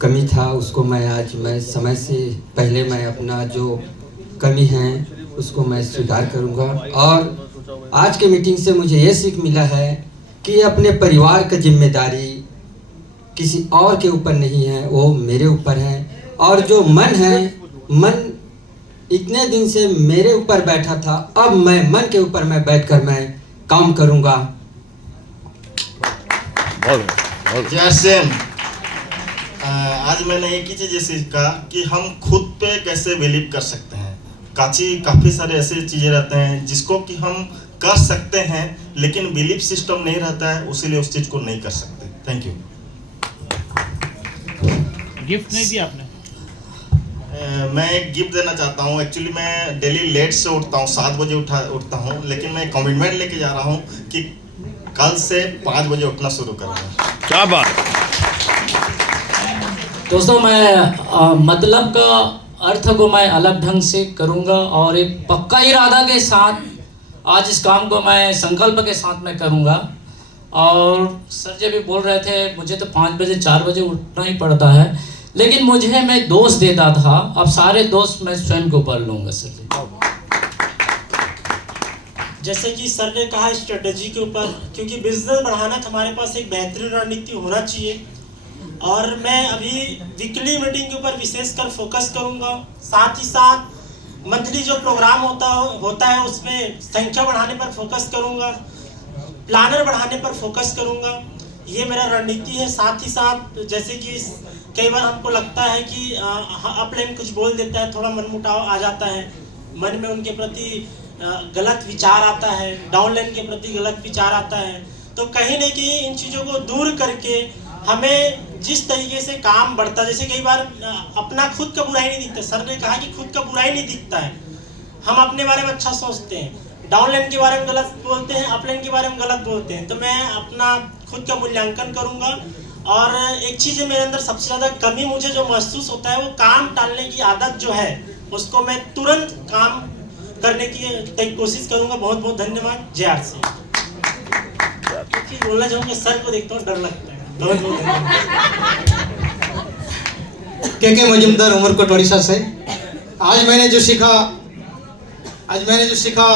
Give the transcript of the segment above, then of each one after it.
कमी था उसको मैं समय से पहले मैं अपना जो कमी है उसको मैं स्वीकार करूंगा। और आज के मीटिंग से मुझे ये सीख मिला है कि अपने परिवार का जिम्मेदारी किसी और के ऊपर नहीं है, वो मेरे ऊपर है। और जो मन है, मन इतने दिन से मेरे ऊपर बैठा था, अब मैं मन के ऊपर मैं बैठकर मैं काम करूंगा। जैसे आज मैंने एक ही चीज़ सीखा कि हम खुद पे कैसे बिलीव कर सकते हैं। काफ़ी सारे ऐसे चीज़ें रहते हैं जिसको कि हम कर सकते हैं, लेकिन बिलीव सिस्टम नहीं रहता है, उसीलिए उस चीज़ को नहीं कर सकते। Thank you. गिफ्ट नहीं दिया आपने? मैं एक गिफ्ट देना चाहता हूँ। एक्चुअली मैं डेली लेट से उठता हूँ, 7 बजे उठता हूँ, लेकिन मैं कमिटमेंट लेके जा रहा हूँ कि कल से 5 बजे उठना शुरू करूँगा। क्या बात। दोस्तों, मैं मतलब का अर्थ को मैं अलग ढंग से करूँगा और एक पक्का इरादा के साथ आज इस काम को मैं संकल्प के साथ मैं करूँगा। और सर जी भी बोल रहे थे मुझे तो 5 बजे 4 बजे उठना ही पड़ता है, लेकिन मुझे मैं दोष देता था, अब सारे दोष मैं स्वयं के ऊपर लूँगा सर जी। जैसे कि सर ने कहा स्ट्रेटेजी के ऊपर, क्योंकि बिजनेस बढ़ाना तो हमारे पास एक बेहतरीन रणनीति होना चाहिए। और मैं अभी वीकली मीटिंग के ऊपर विशेषकर फोकस करूंगा, साथ ही साथ मंथली जो प्रोग्राम होता है उसमें संख्या बढ़ाने पर फोकस करूंगा, प्लानर बढ़ाने पर फोकस करूंगा। ये मेरा रणनीति है। साथ ही साथ जैसे कि कई बार हमको लगता है कि अपलाइन कुछ बोल देता है, थोड़ा मनमुटाव आ जाता है, मन में उनके प्रति गलत विचार आता है, डाउनलाइन के प्रति गलत विचार आता है। तो कहीं न कहीं इन चीज़ों को दूर करके हमें जिस तरीके से काम बढ़ता, जैसे कई बार अपना खुद का बुराई नहीं दिखता। सर ने कहा कि खुद का बुराई नहीं दिखता है, हम अपने बारे में अच्छा सोचते हैं, डाउनलाइन के बारे में गलत बोलते हैं, अपलाइन के बारे में गलत बोलते हैं। तो मैं अपना खुद का मूल्यांकन करूँगा। और एक चीज़ है मेरे अंदर सबसे ज़्यादा कमी मुझे जो महसूस होता है, वो काम टालने की आदत जो है, उसको मैं तुरंत काम करने की कोशिश करूँगा। बहुत बहुत धन्यवाद। जय आरसी। बोलना चाहूँगा, सर को देखता हूँ डर लगता है। बहुत बहुत के मजुमदार उमर कोटवाड़ी से आज मैंने जो सीखा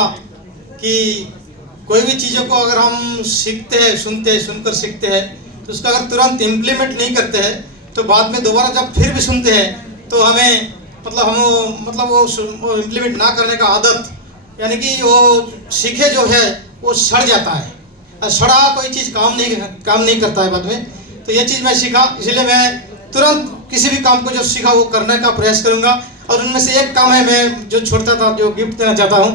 कि कोई भी चीज़ों को अगर हम सीखते हैं, सुनकर सीखते हैं, तो उसका अगर तुरंत इम्प्लीमेंट नहीं करते हैं तो बाद में दोबारा जब फिर भी सुनते हैं तो हमें वो इम्प्लीमेंट ना करने का आदत, यानी कि वो सीखे जो है वो सड़ जाता है। सड़ा कोई चीज़ काम नहीं करता है बाद में। तो ये चीज़ मैं सीखा, इसलिए मैं तुरंत किसी भी काम को जो सीखा वो करने का प्रयास करूँगा। और उनमें से एक काम है मैं जो छोड़ता था, जो गिफ्ट देना चाहता हूँ।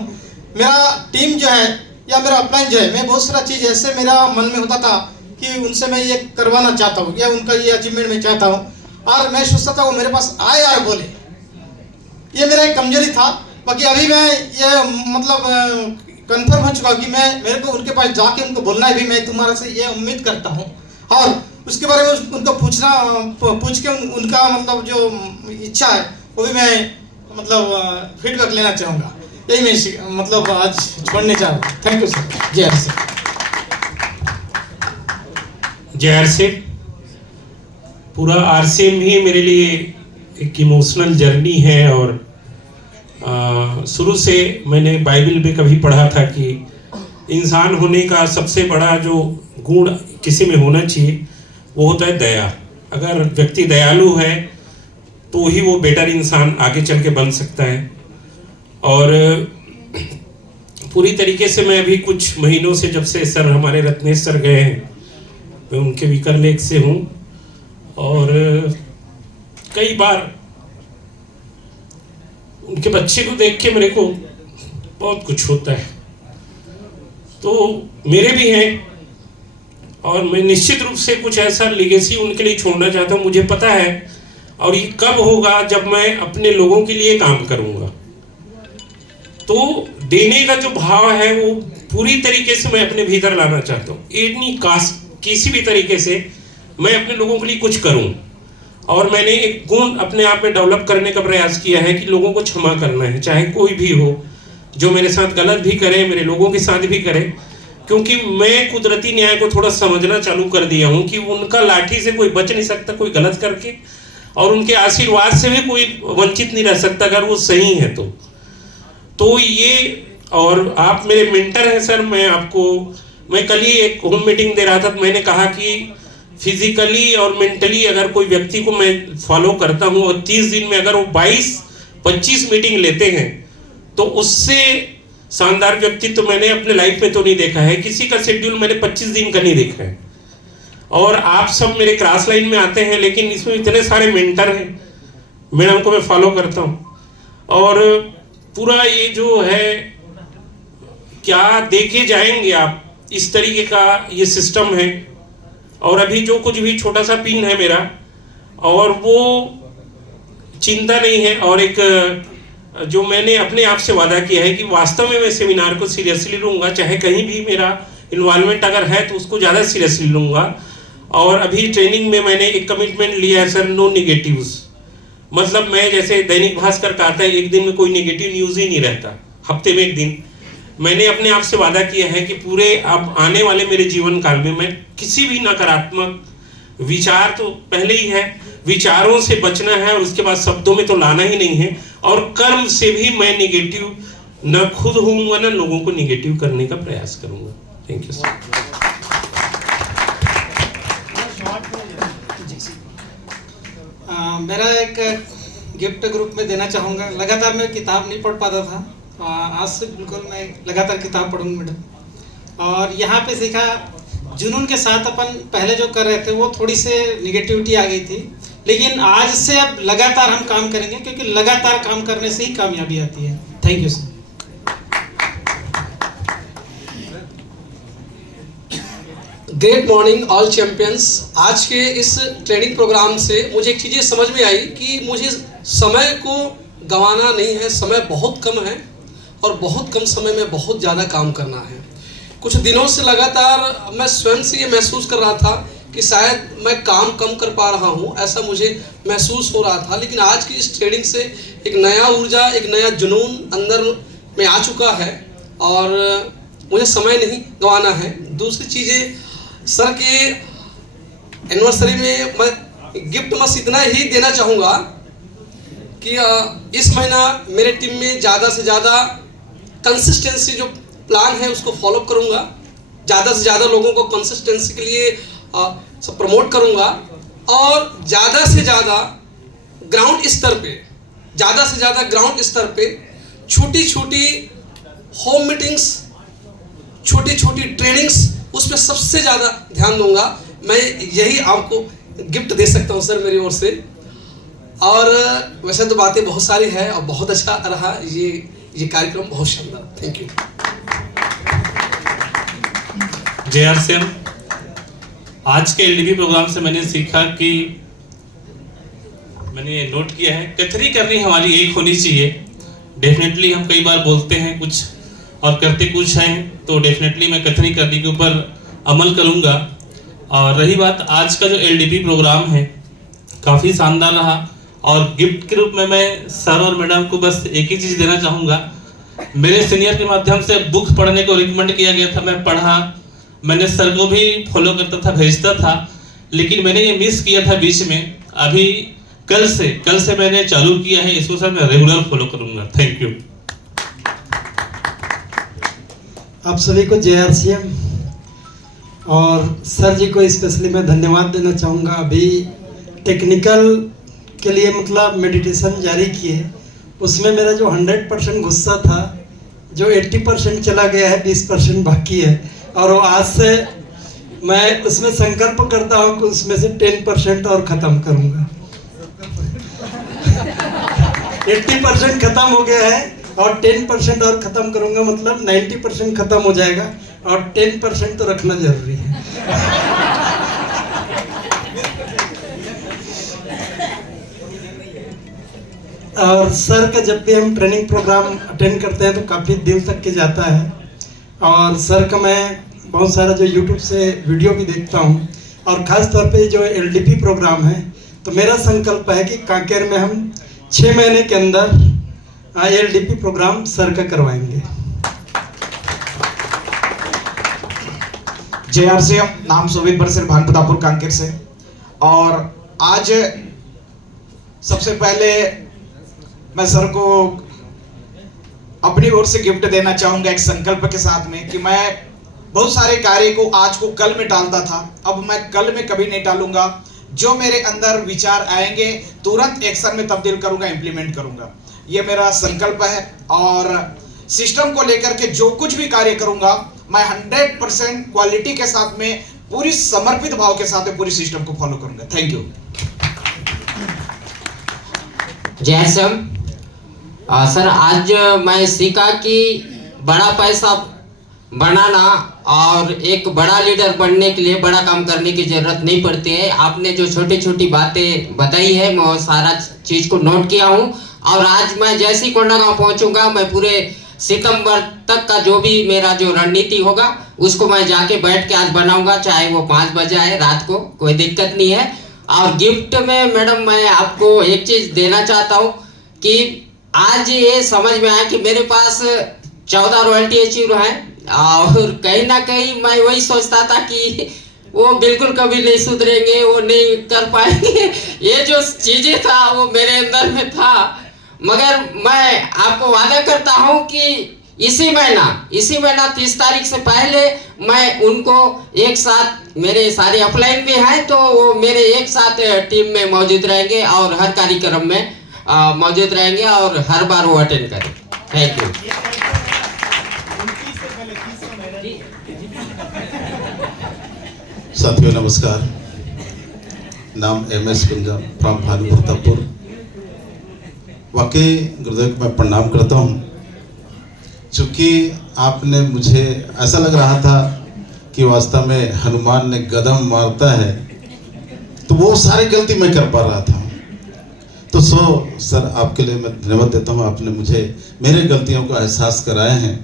मेरा टीम जो है या मेरा अपलाइन जो है, मैं बहुत सारा चीज़ ऐसे मेरा मन में होता था कि उनसे मैं ये करवाना चाहता हूँ या उनका ये अचीवमेंट मैं चाहता हूँ, और मैं सोचता था वो मेरे पास आए और बोले। ये मेरा एक कमजोरी था। बाकी अभी मैं ये कंफर्म हो चुका कि मेरे को उनके पास जाके उनको बोलना है भी, मैं तुम्हारे से ये उम्मीद करता हूँ। और उसके बारे में उनको पूछ के उनका जो इच्छा है वो भी मैं फीडबैक लेना चाहूँगा। यही मैं आज छोड़ने चाह रहा हूँ। Thank you sir. जय आरसी। जय आरसी। पूरा आरसीएम ही मेरे लिए एक इमोशनल जर्नी है। और शुरू से मैंने बाइबल में कभी पढ़ा था कि इंसान होने का सबसे बड़ा जो गुण किसी में होना चाहिए वो होता है दया। अगर व्यक्ति दयालु है तो ही वो बेटर इंसान आगे चल के बन सकता है। और पूरी तरीके से मैं अभी कुछ महीनों से, जब से सर हमारे रत्नेश सर गए हैं, मैं उनके विकर लेख से हूँ। और कई बार उनके बच्चे को देख के मेरे को बहुत कुछ होता है। तो मेरे भी हैं, और मैं निश्चित रूप से कुछ ऐसा लेगेसी उनके लिए छोड़ना चाहता हूँ। मुझे पता है, और ये कब होगा, जब मैं अपने लोगों के लिए काम करूँगा। तो देने का जो भाव है वो पूरी तरीके से मैं अपने भीतर लाना चाहता हूँ। किसी भी तरीके से मैं अपने लोगों के लिए कुछ करूँ। और मैंने एक गुण अपने आप में डेवलप करने का प्रयास किया है कि लोगों को क्षमा करना है, चाहे कोई भी हो, जो मेरे साथ गलत भी करे, मेरे लोगों के साथ भी करे। क्योंकि मैं कुदरती न्याय को थोड़ा समझना चालू कर दिया हूँ कि उनका लाठी से कोई बच नहीं सकता, कोई गलत करके। और उनके आशीर्वाद से भी कोई वंचित नहीं रह सकता अगर वो सही है तो ये। और आप मेरे मेंटर हैं सर। मैं कल ही एक होम मीटिंग दे रहा था तो मैंने कहा कि फिजिकली और मेंटली अगर कोई व्यक्ति को मैं फॉलो करता हूँ और 30 दिन में अगर वो 22-25 मीटिंग लेते हैं तो उससे शानदार व्यक्ति तो मैंने अपने लाइफ में तो नहीं देखा है। किसी का शेड्यूल मैंने 25 दिन का नहीं देखा है। और आप सब मेरे क्रॉस लाइन में आते हैं, लेकिन इसमें इतने सारे मेंटर हैं, मैडम को मैं फॉलो करता हूँ। और पूरा ये जो है क्या देखे जाएंगे आप, इस तरीके का ये सिस्टम है। और अभी जो कुछ भी छोटा सा पिन है मेरा, और वो चिंता नहीं है। और एक जो मैंने अपने आप से वादा किया है कि वास्तव में मैं सेमिनार को सीरियसली लूँगा, चाहे कहीं भी मेरा इन्वॉल्वमेंट अगर है तो उसको ज़्यादा सीरियसली लूँगा। और अभी ट्रेनिंग में मैंने एक कमिटमेंट लिया है सर, नो निगेटिव्स। मतलब मैं जैसे दैनिक भास्कर का आता है, एक दिन में कोई नेगेटिव न्यूज़ ही नहीं रहता, हफ्ते में एक दिन। मैंने अपने आप से वादा किया है कि पूरे अब आने वाले मेरे जीवन काल में मैं किसी भी नकारात्मक विचार, तो पहले ही है, विचारों से बचना है, और उसके बाद शब्दों में तो लाना ही नहीं है। और कर्म से भी मैं निगेटिव न खुद होऊंगा न लोगों को निगेटिव करने का प्रयास करूंगा। Thank you sir. मेरा एक गिफ्ट ग्रुप में देना चाहूँगा। लगातार मैं किताब नहीं पढ़ पाता था, आज से बिल्कुल मैं लगातार किताब पढ़ूंगा मैडम। और यहाँ पे सीखा जुनून के साथ अपन पहले जो कर रहे थे वो थोड़ी से निगेटिविटी आ गई थी, लेकिन आज से अब लगातार हम काम करेंगे, क्योंकि लगातार काम करने से ही कामयाबी आती है। Thank you sir. Great morning all champions. आज के इस ट्रेनिंग प्रोग्राम से मुझे एक चीज़ समझ में आई कि मुझे समय को गंवाना नहीं है। समय बहुत कम है और बहुत कम समय में बहुत ज़्यादा काम करना है। कुछ दिनों से लगातार मैं स्वयं से ये महसूस कर रहा था कि शायद मैं काम कम कर पा रहा हूँ, ऐसा मुझे महसूस हो रहा था। लेकिन आज की इस ट्रेनिंग से एक नया ऊर्जा, एक नया जुनून अंदर में आ चुका है और मुझे समय नहीं गंवाना है। दूसरी चीज़ें, सर के एनिवर्सरी में मैं गिफ्ट बस इतना ही देना चाहूँगा कि इस महीना मेरे टीम में ज़्यादा से ज़्यादा कंसिस्टेंसी जो प्लान है उसको फॉलो करूँगा। ज़्यादा से ज़्यादा लोगों को कंसिस्टेंसी के लिए सब प्रमोट करूँगा और ज़्यादा से ज़्यादा ग्राउंड स्तर पे, ज़्यादा से ज़्यादा ग्राउंड स्तर पे छोटी छोटी होम मीटिंग्स, छोटी छोटी ट्रेनिंग्स, उस पर सबसे ज़्यादा ध्यान दूंगा। मैं यही आपको गिफ्ट दे सकता हूँ सर मेरी ओर से। और वैसे तो बातें बहुत सारी है और बहुत अच्छा रहा ये कार्यक्रम, बहुत शानदार। Thank you. JRCM, आज के LDP प्रोग्राम से मैंने सीखा कि मैंने ये नोट किया है, कथनी करनी हमारी एक होनी चाहिए। डेफिनेटली हम कई बार बोलते हैं कुछ और करते कुछ हैं, तो डेफिनेटली मैं कथनी करने के ऊपर अमल करूंगा। और रही बात आज का जो LDP प्रोग्राम है, काफ़ी शानदार रहा। और गिफ्ट के रूप में मैं सर और मैडम को बस एक ही चीज़ देना चाहूँगा। मेरे सीनियर के माध्यम से बुक पढ़ने को रिकमेंड किया गया था, मैं पढ़ा, मैंने सर को भी फॉलो करता था, भेजता था, लेकिन मैंने ये मिस किया था बीच में। अभी कल से मैंने चालू किया है, इसको सर मैं रेगुलर फॉलो करूँगा। Thank you. आप सभी को JRCM और सर जी को स्पेशली मैं धन्यवाद देना चाहूँगा। अभी टेक्निकल के लिए मतलब मेडिटेशन जारी किए, उसमें मेरा जो 100% गुस्सा था, जो 80% चला गया है, 20% बाकी है। और वो आज से मैं उसमें संकल्प करता हूँ कि उसमें से 10% और ख़त्म करूँगा। 80% ख़त्म हो गया है और 10% और ख़त्म करूँगा, मतलब 90% ख़त्म हो जाएगा और 10% तो रखना ज़रूरी है। और सर का जब भी हम ट्रेनिंग प्रोग्राम अटेंड करते हैं तो काफ़ी दिल तक के जाता है। और सर का मैं बहुत सारा जो YouTube से वीडियो भी देखता हूँ, और ख़ास तौर पे जो LDP प्रोग्राम है, तो मेरा संकल्प है कि कांकेर में हम 6 महीने के अंदर LDP प्रोग्राम सर का करवाएंगे। JRCM, नाम सुमित बरसर, भानपुतापुर कांकेर से। और आज सबसे पहले मैं सर को अपनी ओर से गिफ्ट देना चाहूंगा एक संकल्प के साथ में कि मैं बहुत सारे कार्य को आज को कल में टालता था, अब मैं कल में कभी नहीं टालूंगा। जो मेरे अंदर विचार आएंगे तुरंत एक्शन में तब्दील करूंगा, इंप्लीमेंट करूंगा। ये मेरा संकल्प है और सिस्टम को लेकर के जो कुछ भी कार्य करूंगा मैं 100% क्वालिटी के साथ में पूरी समर्पित भाव के साथ में पूरी सिस्टम को फॉलो करूंगा। Thank you. जय श्याम। सर, आज मैं सीखा कि बड़ा पैसा बनाना और एक बड़ा लीडर बनने के लिए बड़ा काम करने की जरूरत नहीं पड़ती है। आपने जो छोटी छोटी बातें बताई है मैं सारा चीज को नोट किया हूँ और आज मैं जैसे ही कोंडागांव पहुँचूंगा मैं पूरे सितंबर तक का जो भी मेरा जो रणनीति होगा उसको मैं जाके बैठ के आज बनाऊंगा, चाहे वो 5 बजे आए रात को, कोई दिक्कत नहीं है। और गिफ्ट में मैडम मैं आपको एक चीज़ देना चाहता हूँ कि आज ये समझ में आया कि मेरे पास 14 रॉयल्टी अचीवर हैं और कहीं ना कहीं मैं वही सोचता था कि वो बिल्कुल कभी नहीं सुधरेंगे, वो नहीं कर पाएंगे। ये जो चीज़ें था वो मेरे अंदर में था, मगर मैं आपको वादा करता हूं कि इसी महीना 30 तारीख से पहले मैं उनको एक साथ, मेरे सारे अपलाइन भी हैं तो वो मेरे एक साथ टीम में मौजूद रहेंगे और हर कार्यक्रम में मौजूद रहेंगे और हर बार वो अटेंड करें। Thank you. साथियों नमस्कार। नाम MS कुंजा फ्रॉम भानु प्रतापपुर। वाकई गुरुदेव को मैं प्रणाम करता हूँ। चूँकि आपने मुझे ऐसा लग रहा था कि वास्तव में हनुमान ने कदम मारता है तो वो सारी गलती मैं कर पा रहा था। तो सर आपके लिए मैं धन्यवाद देता हूँ। आपने मुझे मेरे गलतियों को एहसास कराए हैं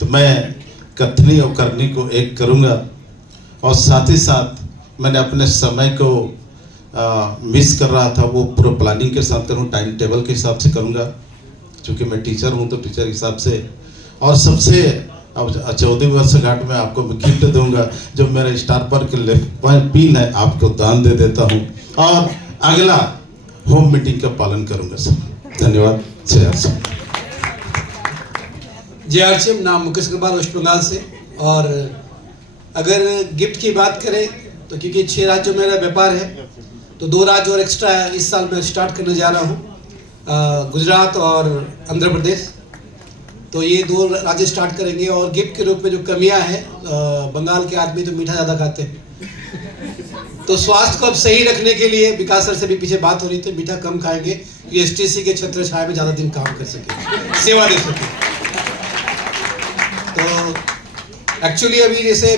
तो मैं कथनी और करनी को एक करूँगा और साथ ही साथ मैंने अपने समय को मिस कर रहा था वो पूरा प्लानिंग के साथ करूँ, टाइम टेबल के हिसाब से करूँगा। क्योंकि मैं टीचर हूँ तो टीचर के हिसाब से। और सबसे अब 14वीं वर्षगांठ में आपको मैं गिफ्ट दूंगा जो मेरा स्टार पर के लेफ्ट पिन है आपको दान दे देता हूँ और अगला होम मीटिंग का पालन करूँगा सर। धन्यवाद। JRCM नाम मुकेश अग्रवाल वेस्ट बंगाल से। और अगर गिफ्ट की बात करें तो क्योंकि 6 राज्यों में मेरा व्यापार है तो 2 राज्य और एक्स्ट्रा इस साल मैं स्टार्ट करने जा रहा हूँ, गुजरात और आंध्र प्रदेश। तो ये 2 राज्य स्टार्ट करेंगे। और गिफ्ट के रूप में जो कमियां हैं, बंगाल के आदमी तो मीठा ज़्यादा खाते हैं तो स्वास्थ्य को अब सही रखने के लिए विकास सर से भी पीछे बात हो रही थी, मीठा कम खाएंगे कि STC के छत्र छाया में ज़्यादा दिन काम कर सके, सेवा दे सके। तो एक्चुअली अभी जैसे